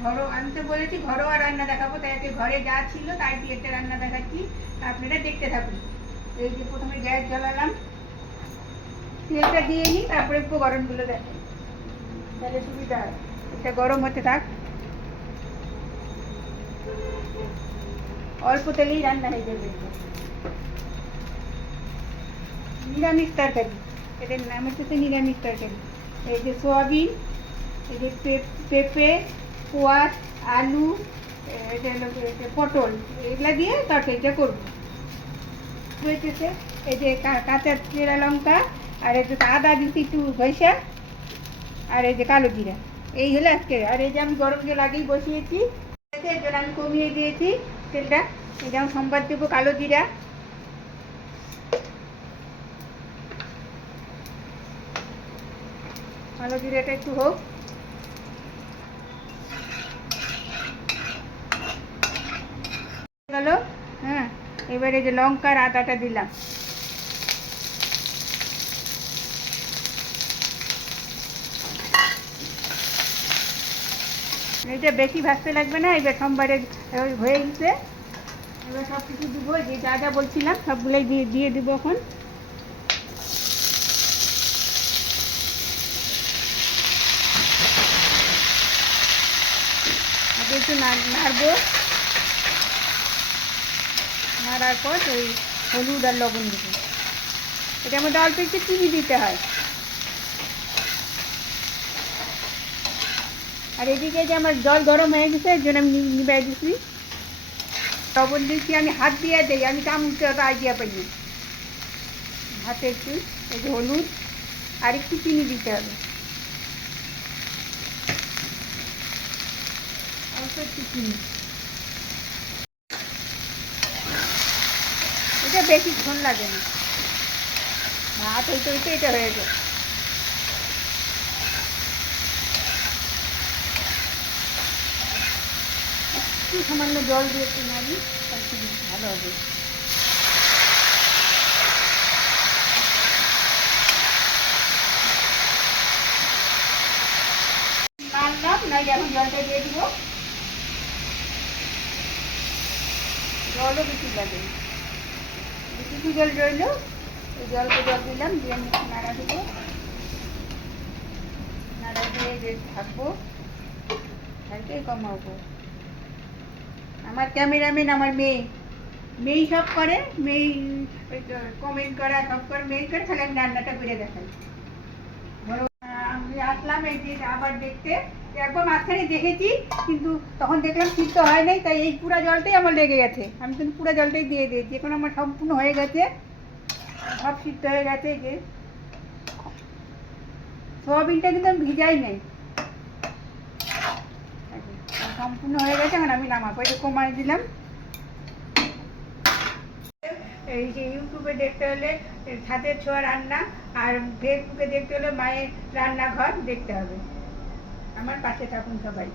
আমি তো বলেছি ঘরোয়া রান্না দেখাবো, তাই আজকে ঘরে যা ছিল তাই দিয়ে একটা রান্না দেখাচ্ছি, আপনারা দেখতে থাকুন। এই যে প্রথমে গ্যাস জ্বালালাম, তেলটা দিয়ে নিই, তারপরে উপকরণগুলো দেখেন, তাহলে সুবিধা হয়। এটা গরম হতে থাক, অল্প তেলেই রান্না হয়ে যাবে। নিরামিষ তরকারি, এটার নাম হচ্ছে নিরামিষ তরকারি। এই যে সোয়াবিন, এই যে পেঁপে, কোয়াশ, আলু, এটা হলো পটল, এগুলা দিয়ে তরকারিটা করবো। হয়েছে এই যে কাঁচা জিরা লঙ্কা, আর একটু আদা দিচ্ছি একটু ঘষা, আর এই যে কালো জিরা, এই হলো আজকে। আর এই যে আমি গরম জল আগেই বসিয়েছি, এর জন্য আমি কমিয়ে দিয়েছি তেলটা। এই যেমন সম্বাদ দেবো কালো জিরা, কালো জিরাটা একটু হোক, গেল। হ্যাঁ, এবারে যে লঙ্কার আদাটা দিলাম, এটা বেশি ভাজতে লাগবে না। এবার সোমবারে হয়ে গেছে, এবার সব কিছু দেবো, যে যা যা বলছিলাম সবগুলোই দিয়ে দেবো এখন। আগে একটু নাড়বো, নাড়ার পর ওই হলুদ আর লবণ দেবো। এটার মধ্যে অল্প একটু চিনি দিতে হয়। আর এদিকে যে আমার জল গরম হয়ে গেছে, এর জন্য আমি নিবাই দিচ্ছি। লবণ দিচ্ছি আমি হাত দিয়ে দিই, আমি চামচে অত আইডিয়া পাইনি। হাতে একটু এই যে হলুদ আর একটু চিনি দিতে হবে, অল্প একটু চিনি। এটা বেশিক্ষণ লাগে না, ভাত হইতে হইতে এটা হয়ে যায়। একটু সামান্য জল দিয়ে একটু নাড়ি, তাহলে ভালো হবে। নাড়লাম, নাই এখন জলটা দিয়ে দিব। জলও বেশি লাগে, কিছু জল রইল, এই জল দিলাম, দিয়ে আমি নাড়া দেবো। নাড়া দিয়ে যে থাকবো, হালকাই কমাবো। আমার ক্যামেরাম্যান আমার মেয়েই সব করে, মেয়েই কমেন্ট করা সব করে, মেয়েই করে, তাহলে আমি রান্নাটা করে দেখাই। আমি আসলাম এই যে আবার দেখতে, একবার মাঝখানে দেখেছি, কিন্তু তখন দেখলাম সিদ্ধ হয় নাই, তাই এই পুরা জলটাই আমার লেগে গেছে। আমি কিন্তু পুরা জলটাই দিয়ে দিয়েছি, এখন আমার সম্পূর্ণ হয়ে গেছে, সব সিদ্ধ হয়ে গেছে। এই যে সোয়াবিনটা কিন্তু আমি ভিজাই নাই, সম্পূর্ণ হয়ে গেছে। এখন আমি নামাবো, এটা কমাই দিলাম। এই যে ইউটিউবে দেখতে হলে ছাদের ছোঁয়া রান্না, আর ফেসবুকে দেখতে হলে মায়ের রান্নাঘর দেখতে হবে। আমার পাশে থাকুন সবাই।